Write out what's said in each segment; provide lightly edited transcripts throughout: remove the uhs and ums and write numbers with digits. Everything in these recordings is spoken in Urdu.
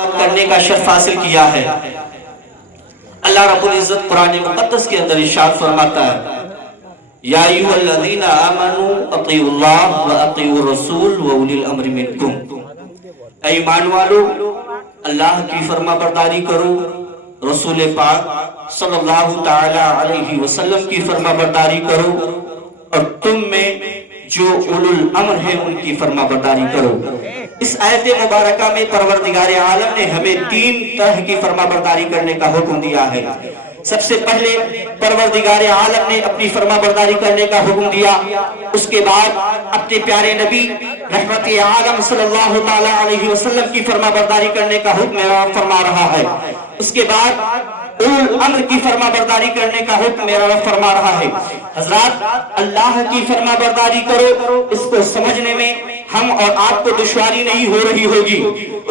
کرنے کا شرف حاصل کیا ہے۔ اللہ رب العزت قرآن مقدس کے اندر ارشاد فرماتا ہے یا ایھا الذین آمنوا اطیعوا اللہ واطیعوا الرسول واولی الامر منکم، اے ایمان والو اللہ کی فرما برداری کرو، رسول پاک صلی اللہ تعالی علیہ وسلم کی فرما برداری کرو، اور تم میں جو اولو الامر ہے ان کی فرما برداری کرو۔ اس آیت مبارکہ میں پروردگار عالم نے ہمیں 3 طرح کی فرما برداری کرنے کا حکم دیا ہے۔ سب سے پہلے پروردگار عالم نے اپنی فرما برداری کرنے کا حکم دیا، اس کے بعد اپنے پیارے نبی رحمت عالم صلی اللہ تعالی علیہ وسلم کی فرما برداری کرنے کا حکم فرما رہا ہے، اس کے بعد امر کی فرما برداری کرنے کا حکم میرا رب فرما رہا ہے۔ حضرات، اللہ کی فرما برداری کرو، اس کو سمجھنے میں ہم اور آپ کو دشواری نہیں ہو رہی ہوگی۔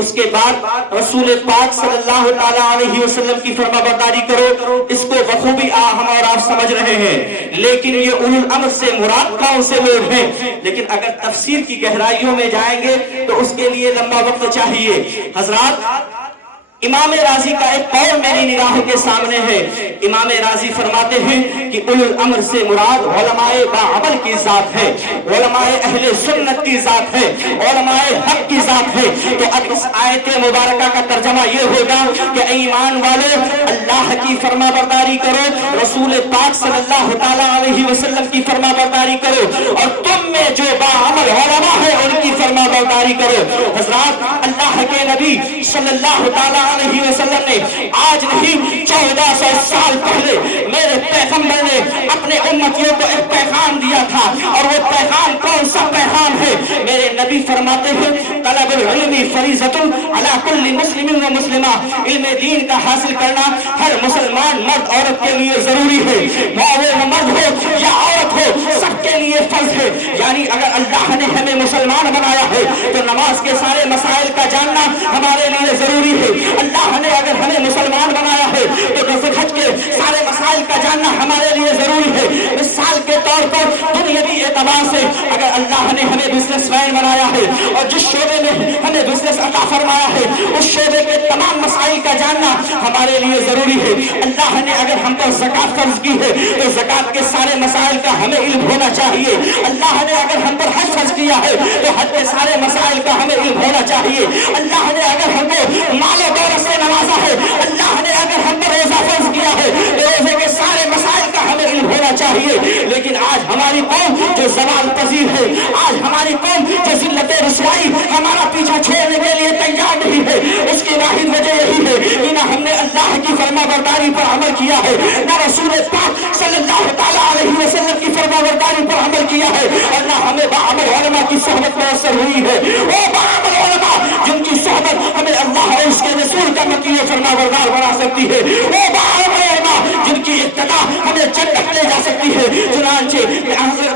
اس کے بعد رسول پاک صلی اللہ تعالی علیہ وسلم کی فرما برداری کرو، اس کو بخوبی ہم اور آپ سمجھ رہے ہیں، لیکن یہ اولو الامر سے مراد کون سے لوگ ہیں؟ لیکن اگر تفسیر کی گہرائیوں میں جائیں گے تو اس کے لیے لمبا وقت چاہیے۔ حضرات، امام راضی کا ایک قول میری نگاہوں کے سامنے ہے۔ امام راضی فرماتے ہیں کہ اولو الامر سے مراد علماء باعمل کی ذات ہے، علماء اہل سنت کی ذات ہے، علماء حق کی ذات ہے۔ تو اب اس آیت مبارکہ کا ترجمہ یہ ہوگا کہ اے ایمان والے، اللہ کی فرما برداری کرو، رسول پاک صلی اللہ تعالی علیہ وسلم کی فرما برداری کرو، اور تم میں جو باعمل علماء ہے ان کی فرما برداری کرو۔ حضرات، اللہ کے نبی صلی اللہ تعالی علیہ وسلم نے آج نہیں 1400 سال پہلے میرے پیغمبر نے اپنے امتیوں کو ایک پیغام دیا تھا، اور وہ پیغام کون سا پیغام ہے؟ میرے نبی فرماتے ہیں طلب العلم فریضۃ علی کل مسلم و مسلمہ، علم دین کا حاصل کرنا ہر مسلمان مرد عورت کے لیے ضروری ہے، وہ مرد ہو یا عورت ہو، سب کے لیے فرض ہے۔ یعنی اگر اللہ نے ہمیں مسلمان بنایا ہے تو نماز کے سارے مسائل کا جاننا ہمارے لیے ضروری ہے۔ اللہ نے اگر ہمیں مسلمان بنایا ہے تو حج کے سارے مسائل کا جاننا ہمارے لیے ضروری ہے۔ مثال کے طور پر دنیاوی اعتبار سے اگر اللہ نے ہمیں بزنس مین بنایا ہے اور جس شعبے میں ہمیں بزنس عطا فرمایا ہے اس شعبے کے تمام مسائل کا جاننا ہمارے لیے ضروری ہے۔ اللہ نے اگر ہم پر زکوٰۃ فرض کی ہے تو زکوٰۃ کے سارے مسائل کا ہمیں علم ہونا چاہیے۔ اللہ نے اگر ہم پر حج فرض کیا ہے تو حج کے سارے مسائل کا ہمیں علم ہونا چاہیے۔ اللہ نے اگر ہم کو مال و دولت سے نوازا ہے، اللہ نے اگر ہم پر روزہ فرض کیا ہے تو روزے کے سارے مسائل کا ہمیں علم ہونا چاہیے۔ لیکن آج ہماری قوم جو زوال پذیر ہے، آج ہماری قوم جو ذلت رسوائی ہمارا پیچھا چھوڑنے کے لیے تیار نہیں ہے، اس کی واحد وجہ یہی ہے کہ نہ ہم نے اللہ کی فرما برداری پر عمل کیا ہے، نہ رسول پاک صلی اللہ تعالی علیہ وسلم کی فرما برداری پر عمل کیا ہے، اور نہ ہمیں باعمل علماء کی صحبت میسر ہوئی ہے۔ وہ باعمل علماء جن کی صحبت ہمیں اللہ اور اس کے رسول کا مطیع فرما بردار بنا سکتی ہے، وہ باعمل علماء جن کی ابتدا ہمیں جنت لے جا سکتی ہے۔ چنانچہ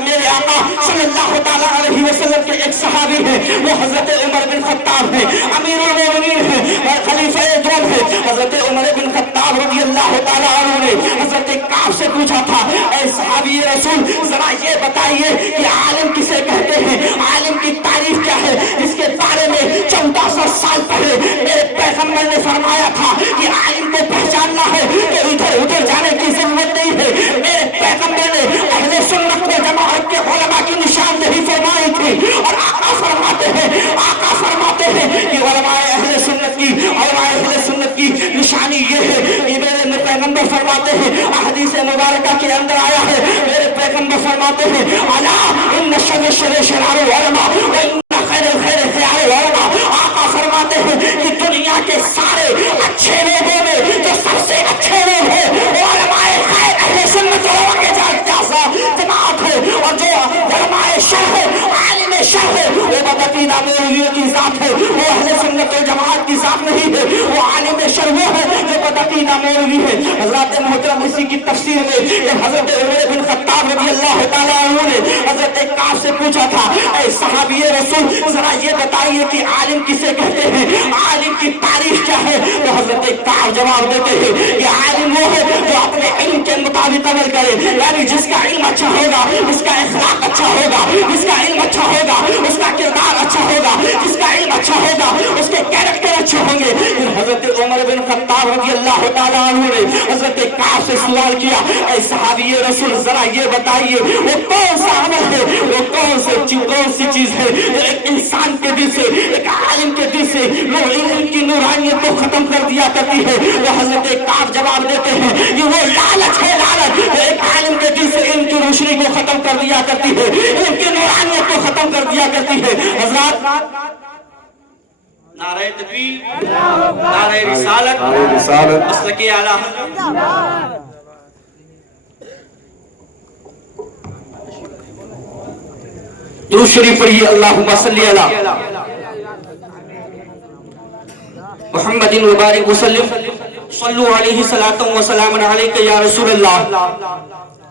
میرے آقا صلی اللہ تعالی علیہ وسلم کے ایک صحابی ہیں، وہ حضرت عمر بن خطاب ہیں، امیر المومنین ہیں، خلیفہ دوم ہیں۔ حضرت عمر بن خطاب رضی اللہ تعالی عنہ نے حضرت کعب سے پوچھا تھا، اے صحابی رسول، ذرا یہ بتائیے کہ عالم کسے کہتے ہیں، عالم کی تعریف کیا ہے؟ اس کے بارے میں 1400 سال پہلے میرے پیغمبر نے فرمایا تھا کہ عالم کو پہچاننا ہے تو ادھر ادھر جانے کی ضرورت نہیں ہے۔ میرے پیغمبر نے اہل سنت و جماعت کے علماء کی نشاندہی فرمائی تھی، اور آقا فرماتے ہیں کہ علماء اہل سنت کی نشانی یہ ہے کہ میرے پیغمبر فرماتے ہیں، احادیث مبارکہ کے اندر آیا ہے، میرے پیغمبر فرماتے ہیں الا ان شر شرار العلماء وان خیر الخیر خیار العلماء۔ آقا فرماتے ہیں کہ دنیا کے سارے اچھے لوگوں میں جو سب سے اچھے لوگ ہیں وہ علماء خیر اہل سنت علماء کے جماعت ہے، اور جو علماء شر ہے، عالم شر ہے، وہ بدعقیدہ مولویوں کی ذات ہے، وہ اہل سنت جماعت کی ذات نہیں ہے، وہ عالم شر وہ ہے جو بدعقیدہ مولوی ہے۔ حضرات محترم، اسی کی تفسیر میں حضرت عمر بن خطاب رضی اللہ تعالیٰ عنہ نے حضرت کعب سے پوچھا تھا، اے صحابی رسول، ذرا یہ بتائیے کہ عالم کسے کہتے ہیں، عالم کی تعریف کیا ہے؟ تو حضرت کعب جواب دیتے ہیں کہ عالم وہ ہے جو اپنے علم کے مطابق عمل کرے. یعنی جس کا علم اچھا ہوگا اس کا اخلاق اچھا ہوگا, جس کا علم اچھا ہوگا اس کا کردار اچھا ہوگا, جس کا علم اچھا ہوگا اس کے کیریکٹر اچھے ہوں گے. حضرت عمر بن خطاب رضی اللہ تعالیٰ عنہ نے حضرت کعب سے سوال کیا, اے صحابی رسول ذرا یہ بتائیے وہ کون سا عمل ہے, وہ کون سی چیز ہے جو ایک انسان کے دل سے, ایک عالم کے دل سے وہ علم کی نورانیت کو ختم کر دیا کرتی ہے. وہ حضرت کعب جواب دیتے ہیں یہ وہ لالچ ہے, لالچ جو ایک عالم کے دل سے علم کی روشنی کو ختم کر دیا کرتی ہے, علم کی نورانیت کو ختم کر دیا کرتی ہے. حضرات نعرہ تکبیر, نعرہ رسالت, مسلک اعلیٰ حضرت. درود شریف پڑھیے, اللہم صلی علی محمد مبارک وسلم, صلو علیہ صلاۃ و سلام علیک یا رسول اللہ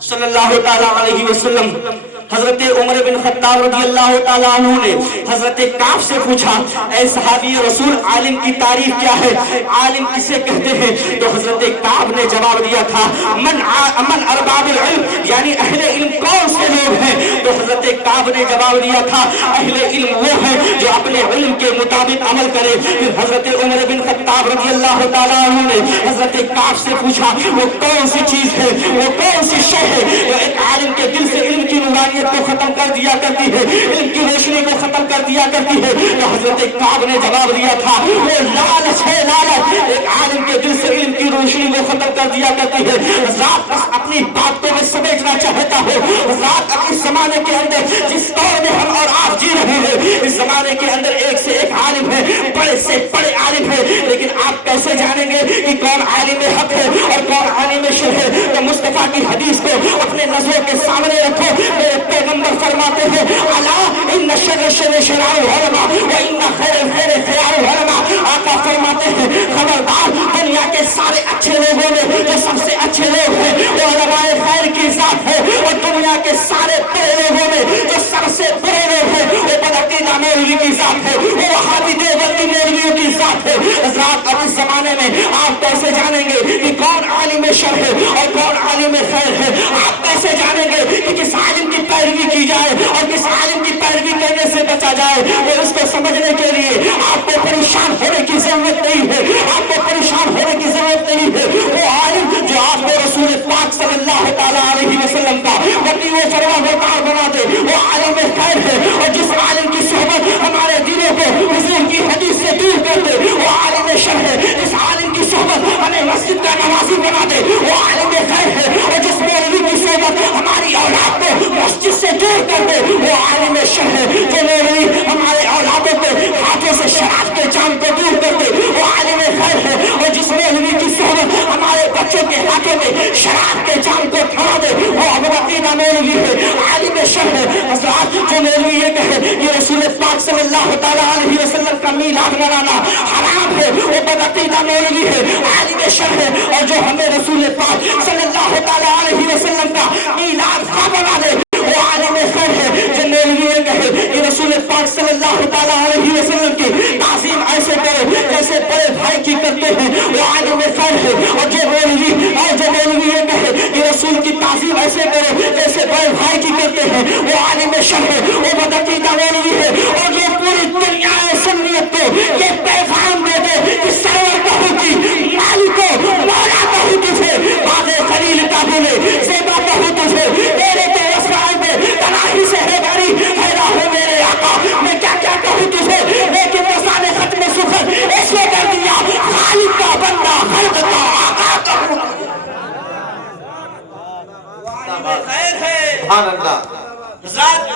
صلی اللہ تعالیٰ علیہ وسلم. حضرت عمر بن خطاب رضی اللہ تعالیٰ عنہ نے حضرت کعب سے پوچھا, اے صحابی رسول عالم کی تعریف کیا ہے, عالم کسے کہتے ہیں؟ تو حضرت کعب نے جواب دیا تھا من ارباب العلم, یعنی اہل علم کون سے لوگ ہیں؟ تو حضرت کعب نے جواب دیا تھا اہل علم وہ ہیں جو اپنے علم کے مطابق عمل کرے. پھر حضرت عمر بن خطاب رضی اللہ تعالیٰ عنہ نے حضرت کعب سے پوچھا وہ کون سی چیز ہے, وہ کون سی شے ہے جو ایک عالم کے دل سے علم کی نورانیت کو ختم کر دیا کرتی ہے, علم کی روشنی کو ختم کر دیا کرتی ہے؟ تو حضرت کعب نے جواب دیا تھا وہ لالچ ہے, لالچ ایک عالم کے دل سے علم کی روشنی کو ختم کر دیا کرتی ہے. ذات بس اپنی بات کو میں سمجھنا چاہتا ہوں, ذات اس زمانے کے اندر جس دور میں ہم اور آپ جی رہے ہیں اس زمانے کے اندر ایک سے ایک عالم ہے, بڑے سے بڑے عالم ہے, لیکن آپ کیسے جانیں گے کہ کون عالم حق ہے اور کون عالم شر ہے؟ تو مصطفیٰ کی حدیث کو اپنے نظروں کے سامنے رکھو. میرے پیغمبر فرماتے ہیں الا ان شر الشر شرار العلماء وان خیر الخیر خیار العلماء. آقا فرماتے ہیں خبردار, دنیا کے سارے اچھے لوگوں میں جو سب سے اچھے لوگ ہیں وہ علماء خیر کی ذات ہے, اور دنیا کے سارے برے لوگوں میں جو سب سے برے لوگ ہیں وہ بدعقیدہ مولوی کی ذات ہے, وہ وہابی دیوبندی مولویوں کی ذات ہے. حضرات اب اس زمانے میں آپ کیسے جانیں گے کہ کون عالم شر ہے اور کون عالم خیر ہے؟ آپ کیسے جانیں گے کہ کس عالم کی پیروی کی جائے اور کس عالم کی پیروی کرنے سے بچا جائے؟ اور اس کو سمجھنے کے لیے آپ کو پریشان ہونے کی ضرورت نہیں ہے, آپ کو پریشان ہونے کی ضرورت نہیں ہے. وہ عالم جو آپ کو رسول پاک صلی اللہ تعالیٰ علیہ وسلم کا وطی و فرما بردار بنا دے وہ عالم خیر ہے, اور جس عالم کی صحبت ہمارے دلوں کو حضور کی حدیث سے دور کر دے وہ عالم شر ہے. جس عالم کی صحبت ہمیں مسجد کا نمازی بنا دے وہ عالم خیر ہے, اور جس مولوی کی صحبت ہماری اولاد کو مسجد سے دور کر دے وہ عالم شر ہے. جو مولوی ہمارے اولادوں کو ہاتھوں سے شراب کے جام کو دور کر دے وہ عالم خیر ہے, اور جس مولوی کی صحبت ہمارے بچوں کے ہاتھوں میں شراب کے جام کو تھما دے وہ بدعقیدہ مولوی ہے, عالم شر ہے. حضرات جو مولوی یہ کہے کہ رسول پاک صلی اللہ تعالیٰ علیہ وسلم کا میلاد منانا حرام ہے وہ بدعقیدہ مولوی ہے, عالم شر ہے. اور جو ہمیں رسول پاک صلی اللہ تعالیٰ علیہ وسلم کا میلاد خواہ بنا دے وہ عالم خیر ہے. جو مولوی یہ کہے کہ رسول پاک صلی اللہ تعالیٰ علیہ وسلم کی تعظیم ایسے کرے جیسے بڑے بھائی کی کرتے ہیں وہ عالم خیر ہے. اور جو مولوی یہ کہے کہ رسول کی تعظیم ایسے کرے جیسے بڑے بھائی کی کرتے ہیں وہ عالم شر ہے, وہ بدعقیدہ مولوی ہے. اور جو پوری دنیا سنیت کو یہ پیغام دے دے کہ سرور بہو کی مالک کو مولا بہو تجھے باد خلیل کا بولے زیبا بہو تجھے میرے تو اسرائیل میں تناہی سے ہے بھری حیرہ ہو میرے آقا میں کیا کیا کہوں تجھے, لیکن رسان ختم سخن ایسے کر دیا خالق کا بندہ خلق کا آقا کہوں. خیر ہے سبحان اللہ. حضرات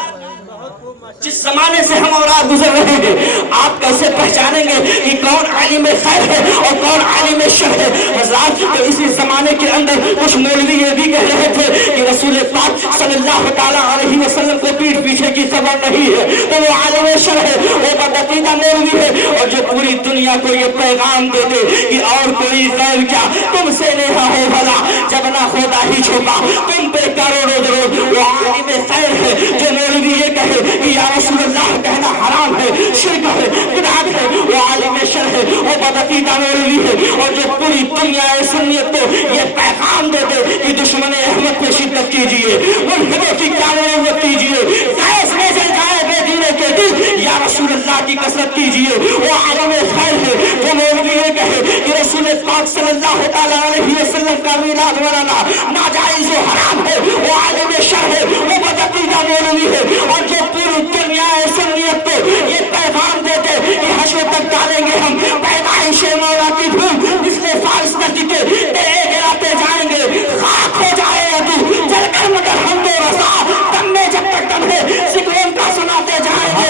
جس زمانے سے ہم اور آپ گزر رہے ہیں آپ کیسے پہچانیں گے کہ کون عالم خیر ہے اور کون عالم شر ہے؟ حضرات تو اسی زمانے کے اندر کچھ مولوی یہ بھی کہہ رہے تھے کہ رسول پاک صلی اللہ تعالیٰ علیہ وسلم کو پیٹھ پیچھے کی خبر نہیں ہے تو وہ عالم شر ہے, وہ بدعقیدہ مولوی ہے. اور جو پوری دنیا کو یہ پیغام دے دے کہ اور کوئی غیر کیا تم سے نیہا ہو بھلا جب نہ خدا ہی چھپا تم پہ کروڑوں درود وہ عالم خیر ہے. جو مولوی یہ کہے کہ یا رسول اللہ کہنا حرام ہے, شرک ہے, بدعت ہے, وہ عالم شر ہے, وہ بدعقیدہ مولوی ہے اور جو پوری دنیا سنیت کو یہ پیغام دے دے کہ دشمن احمد پہ شدت کیجئے، ملحدوں کی کیا مروت کیجئے، سائنس میں سے جائے بے دینے کے دل یا رسول اللہ کی کثرت کیجئے۔ وہ عالم خیر ہے، وہ مولوی یہ کہے کہ رسول پاک صلی اللہ تعالیٰ علیہ وسلم کا میلاد منانا ناجائز و حرام ہے، وہ عالم شر ہے، وہ بدعقیدہ مولوی ہے اور جو پوری دنیا سنیت کو یہ پیغام دیتے کہ حشر تک ڈالیں گے ہم پیدائش مولا کی دھوم، اس لیے فارس نجد کے تیرے گراتے جائیں گے، خاک ہو جائے تو جل کر مگر ہم تو رسا دم میں جب تک دم ہے سکون کا سناتے جائیں گے۔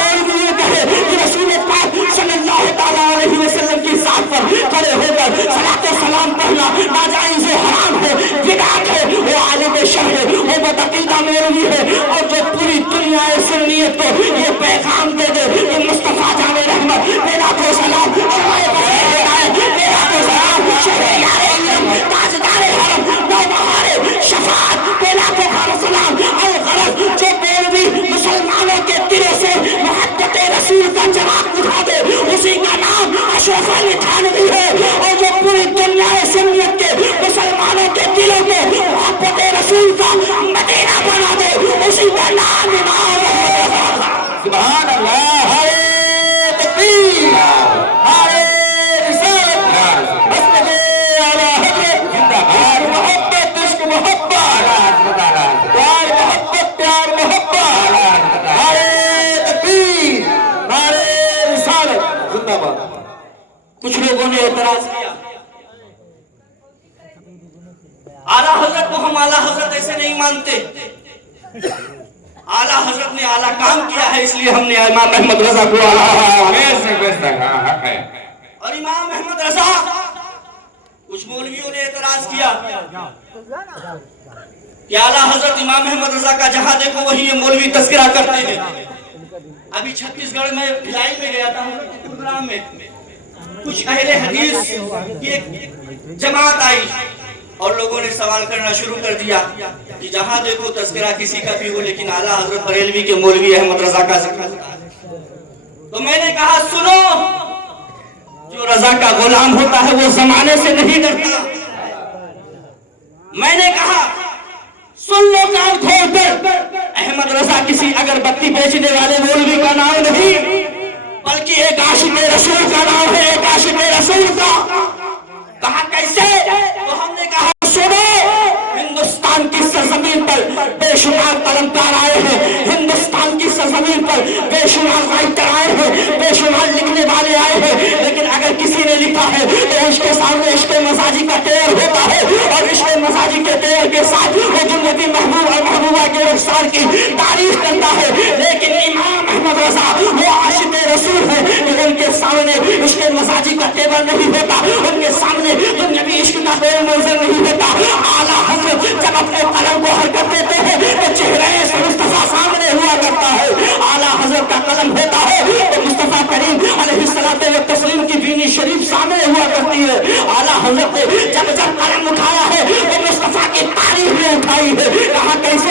مولوی یہ کہے کہ رسول پاک صلی اللہ تعالیٰ علیہ وسلم کی ذات پر کھڑے ہو کر صلاۃ و سلام پڑھنا ناجائز و حرام ہے، بدعت ہے، وہ عالم شر ہے، وہ بدعقیدہ مولوی ہے اور جو پوری دنیا سنیت کو یہ پیغام دے دے کہ مصطفیٰ جان رحمت میرا تو سلام میرا تو سلام شہریار علم تاجدار حرم نوبہار شفاعت میرا تو سلام اور غرض جو مولوی مسلمانوں کے دلوں سے محبت رسول کا جواب اٹھا دے اسی کا نام اشرف علی تھانوی ہے اور جو پوری دنیا سنیت کے مسلمانوں کے دلوں کو محبت رسول کا مدینہ بنا دے اسی کا نام امام سبحان اللہ، ہائے تکبیر، ہائے رسالت، بسم اللہ حضرت زندہ باد، محبت عشق محبت، پیار محبت پیار محبت، ہائے تکبیر، ہائے رسالت زندہ باد۔ کچھ لوگوں نے اعتراض کیا اعلیٰ حضرت کو ہم اعلیٰ حضرت ایسے نہیں مانتے، اعلیٰ حضرت نے اعلیٰ کام کیا ہے اس لیے ہم نے امام احمد رضا کو اور امام احمد رضا، کچھ مولویوں نے اعتراض کیا کہ اعلیٰ حضرت امام احمد رضا کا جہاں دیکھو وہی یہ مولوی تذکرہ کرتے ہیں۔ ابھی چھتیس گڑھ میں بھلائی میں گیا تھا پروگرام میں، کچھ اہل حدیث کی ایک جماعت آئی اور لوگوں نے سوال کرنا شروع کر دیا کہ جہاں دیکھو تذکرہ کسی کا بھی ہو لیکن اعلیٰ حضرت بریلوی کے مولوی احمد رضا کا ذکر ہوتا ہے۔ تو میں نے کہا سنو، جو رضا کا غلام ہوتا ہے وہ زمانے سے نہیں ڈرتا۔ میں نے کہا سن لو کان کھول کر، احمد رضا کسی اگربتی بیچنے والے مولوی کا نام نہیں بلکہ ایک عاشق رسول کا نام ہے، ایک عاشق رسول کا۔ کہا کیسے؟ تو ہم نے کہا سنو، ہندوستان کی سرزمین پر بے شمار قلمکار آئے ہیں، ہندوستان کی سرزمین پر بے شمار رائٹر آئے ہیں، بے شمار لکھنے والے آئے ہیں، لیکن اگر کسی نے لکھا ہے تو اس کے سامنے عشق مزاجی کا ٹیر ہوتا ہے اور عشق مزاجی کے ٹیر کے ساتھ وہ جنتی محبوب اور محبوبہ کے رخسار کی تعریف کرتا ہے، لیکن امام احمد رضا وہ عاشق رسول ہے کہ ان کے سامنے عشق مزاجی کا ٹیبل نہیں ہوتا، ان کے سامنے دنیاوی عشق کا ٹیبل نظر نہیں ہوتا۔ اعلیٰ حضرت جب اپنے قلم کو حرکت دیتے ہیں تو چہرے سے مصطفیٰ سامنے ہوا کرتا ہے، اعلیٰ حضرت کا قلم ہوتا ہے تو مصطفیٰ کریم علیہ الصلوۃ والتسلیم کی بینی شریف سامنے ہوا کرتی ہے۔ اعلیٰ حضرت نے جب قلم اٹھایا ہے تو مصطفیٰ کی تعریف میں اٹھائی ہے، کہا کیسے؟